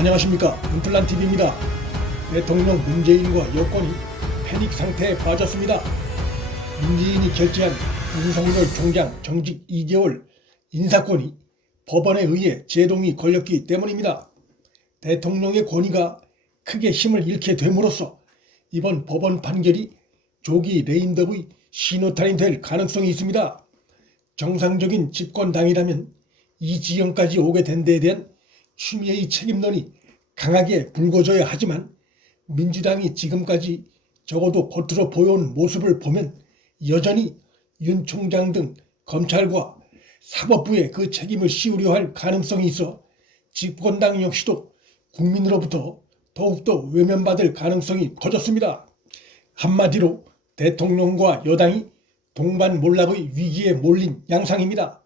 안녕하십니까, 임플란TV입니다. 대통령 문재인과 여권이 패닉 상태에 빠졌습니다. 문재인이 결재한 윤석열 총장 정직 2개월 인사권이 법원에 의해 제동이 걸렸기 때문입니다. 대통령의 권위가 크게 힘을 잃게 됨으로써 이번 법원 판결이 조기 레임덕의 신호탄이 될 가능성이 있습니다. 정상적인 집권당이라면 이 지경까지 오게 된 데에 대한 추미애의 책임론이 강하게 불거져야 하지만 민주당이 지금까지 적어도 겉으로 보여온 모습을 보면 여전히 윤 총장 등 검찰과 사법부에 그 책임을 씌우려 할 가능성이 있어 집권당 역시도 국민으로부터 더욱더 외면받을 가능성이 커졌습니다. 한마디로 대통령과 여당이 동반몰락의 위기에 몰린 양상입니다.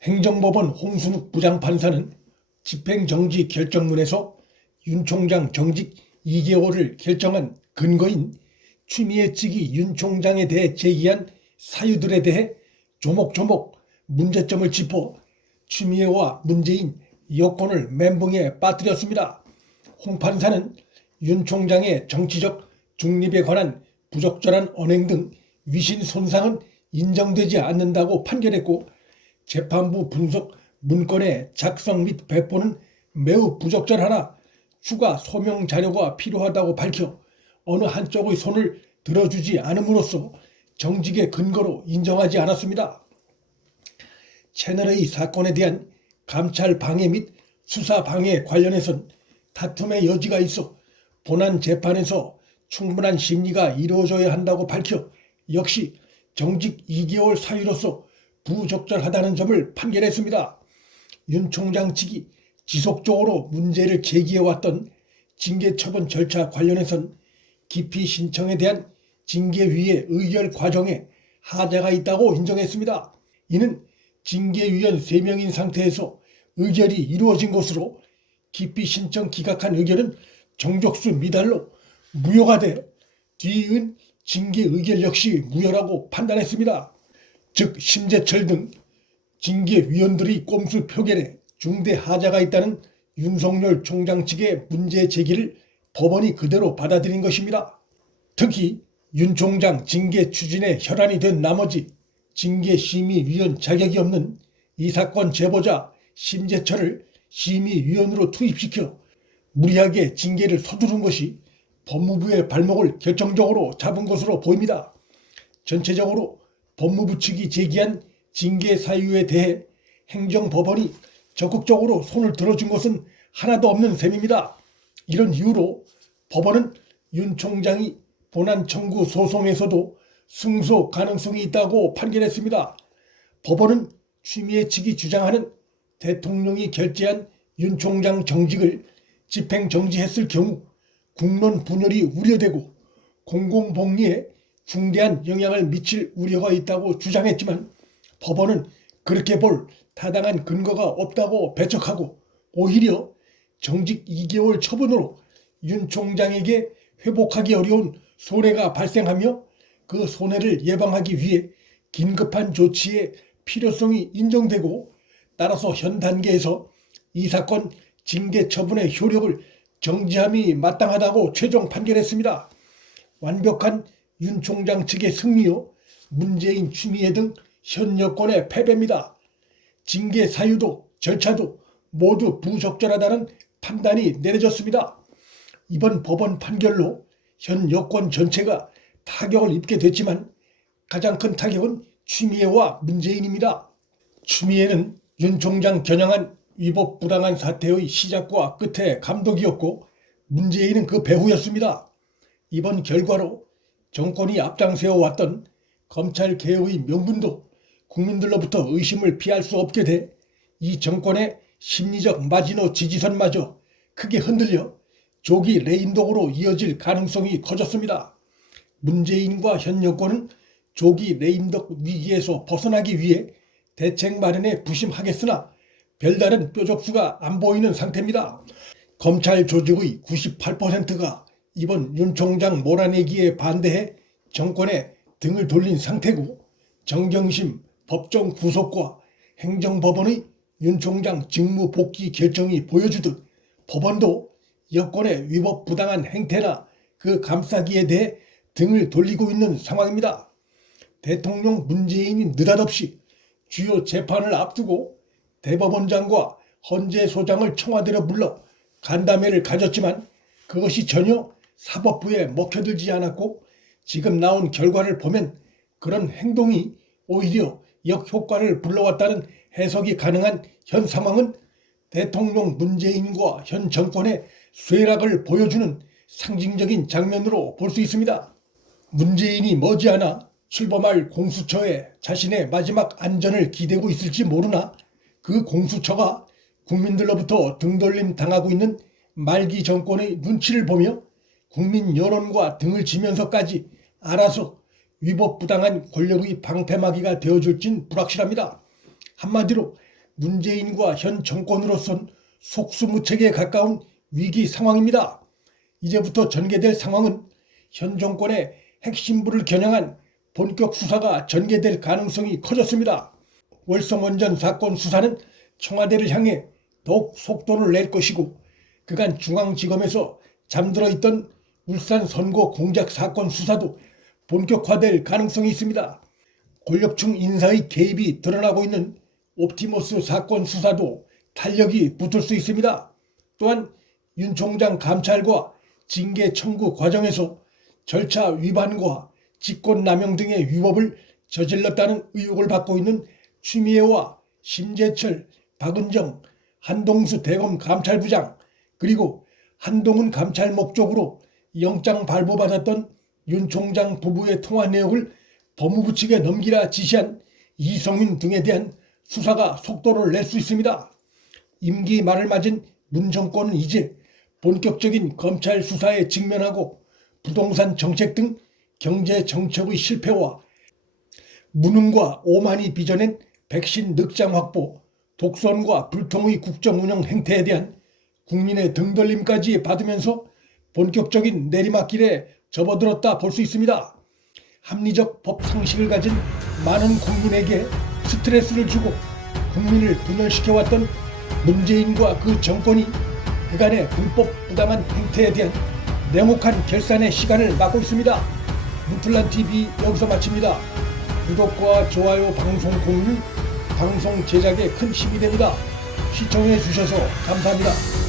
행정법원 홍순욱 부장판사는 집행정지 결정문에서 윤 총장 정직 2개월을 결정한 근거인 추미애 측이 윤 총장에 대해 제기한 사유들에 대해 조목조목 문제점을 짚어 추미애와 문재인 여권을 멘붕에 빠뜨렸습니다. 홍 판사는 윤 총장의 정치적 중립에 관한 부적절한 언행 등 위신 손상은 인정되지 않는다고 판결했고, 재판부 분석 문건의 작성 및 배포는 매우 부적절하나 추가 소명 자료가 필요하다고 밝혀 어느 한쪽의 손을 들어주지 않음으로써 정직의 근거로 인정하지 않았습니다. 채널A 사건에 대한 감찰 방해 및 수사 방해 관련해선 다툼의 여지가 있어 본안 재판에서 충분한 심리가 이루어져야 한다고 밝혀 역시 정직 2개월 사유로서 부적절하다는 점을 판결했습니다. 윤 총장 측이 지속적으로 문제를 제기해왔던 징계처분 절차 관련해선 기피 신청에 대한 징계위의 의결 과정에 하자가 있다고 인정했습니다. 이는 징계위원 3명인 상태에서 의결이 이루어진 것으로 기피 신청 기각한 의결은 정족수 미달로 무효가 돼 뒤이은 징계 의결 역시 무효라고 판단했습니다. 즉 심재철 등 징계위원들의 꼼수 표결에 중대 하자가 있다는 윤석열 총장 측의 문제 제기를 법원이 그대로 받아들인 것입니다. 특히 윤 총장 징계 추진에 혈안이 된 나머지 징계심의위원 자격이 없는 이 사건 제보자 심재철을 심의위원으로 투입시켜 무리하게 징계를 서두른 것이 법무부의 발목을 결정적으로 잡은 것으로 보입니다. 전체적으로 법무부 측이 제기한 징계 사유에 대해 행정법원이 적극적으로 손을 들어준 것은 하나도 없는 셈입니다. 이런 이유로 법원은 윤 총장이 본안 청구 소송에서도 승소 가능성이 있다고 판결했습니다. 법원은 추미애 측이 주장하는 대통령이 결재한 윤 총장 정직을 집행정지했을 경우 국론 분열이 우려되고 공공복리에 중대한 영향을 미칠 우려가 있다고 주장했지만 법원은 그렇게 볼 타당한 근거가 없다고 배척하고 오히려 정직 2개월 처분으로 윤 총장에게 회복하기 어려운 손해가 발생하며 그 손해를 예방하기 위해 긴급한 조치의 필요성이 인정되고, 따라서 현 단계에서 이 사건 징계 처분의 효력을 정지함이 마땅하다고 최종 판결했습니다. 완벽한 윤 총장 측의 승리요 문재인 추미애 등 현 여권의 패배입니다. 징계 사유도 절차도 모두 부적절하다는 판단이 내려졌습니다. 이번 법원 판결로 현 여권 전체가 타격을 입게 됐지만 가장 큰 타격은 추미애와 문재인입니다. 추미애는 윤 총장 겨냥한 위법 부당한 사태의 시작과 끝의 감독이었고, 문재인은 그 배후였습니다. 이번 결과로 정권이 앞장세워왔던 검찰개혁의 명분도 국민들로부터 의심을 피할 수 없게 돼 이 정권의 심리적 마지노 지지선마저 크게 흔들려 조기 레임덕으로 이어질 가능성이 커졌습니다. 문재인과 현 여권은 조기 레임덕 위기에서 벗어나기 위해 대책 마련에 부심하겠으나 별다른 뾰족수가 안 보이는 상태입니다. 검찰 조직의 98%가 이번 윤 총장 몰아내기에 반대해 정권에 등을 돌린 상태고, 정경심 법정 구속과 행정법원의 윤 총장 직무 복귀 결정이 보여주듯 법원도 여권의 위법 부당한 행태나 그 감싸기에 대해 등을 돌리고 있는 상황입니다. 대통령 문재인이 느닷없이 주요 재판을 앞두고 대법원장과 헌재 소장을 청와대로 불러 간담회를 가졌지만 그것이 전혀 사법부에 먹혀들지 않았고, 지금 나온 결과를 보면 그런 행동이 오히려 역효과를 불러왔다는 해석이 가능한 현 상황은 대통령 문재인과 현 정권의 쇠락을 보여주는 상징적인 장면으로 볼 수 있습니다. 문재인이 머지않아 출범할 공수처에 자신의 마지막 안전을 기대고 있을지 모르나 그 공수처가 국민들로부터 등돌림 당하고 있는 말기 정권의 눈치를 보며 국민 여론과 등을 지면서까지 알아서 위법부당한 권력의 방패막이가 되어줄진 불확실합니다. 한마디로 문재인과 현 정권으로선 속수무책에 가까운 위기 상황입니다. 이제부터 전개될 상황은 현 정권의 핵심부를 겨냥한 본격 수사가 전개될 가능성이 커졌습니다. 월성원전 사건 수사는 청와대를 향해 더욱 속도를 낼 것이고, 그간 중앙지검에서 잠들어 있던 울산 선거 공작 사건 수사도 본격화될 가능성이 있습니다. 권력층 인사의 개입이 드러나고 있는 옵티머스 사건 수사도 탄력이 붙을 수 있습니다. 또한 윤 총장 감찰과 징계 청구 과정에서 절차 위반과 직권남용 등의 위법을 저질렀다는 의혹을 받고 있는 추미애와 심재철, 박은정, 한동수 대검 감찰부장, 그리고 한동훈 감찰 목적으로 영장 발부받았던 윤 총장 부부의 통화 내역을 법무부 측에 넘기라 지시한 이성윤 등에 대한 수사가 속도를 낼 수 있습니다. 임기 말을 맞은 문 정권은 이제 본격적인 검찰 수사에 직면하고 부동산 정책 등 경제 정책의 실패와 무능과 오만이 빚어낸 백신 늑장 확보, 독선과 불통의 국정 운영 행태에 대한 국민의 등돌림까지 받으면서 본격적인 내리막길에 접어들었다 볼 수 있습니다. 합리적 법 상식을 가진 많은 국민에게 스트레스를 주고 국민을 분열시켜왔던 문재인과 그 정권이 그간의 불법 부당한 행태에 대한 냉혹한 결산의 시간을 맞고 있습니다. 문틀란TV 여기서 마칩니다. 구독과 좋아요, 방송 공유, 방송 제작에 큰 힘이 됩니다. 시청해 주셔서 감사합니다.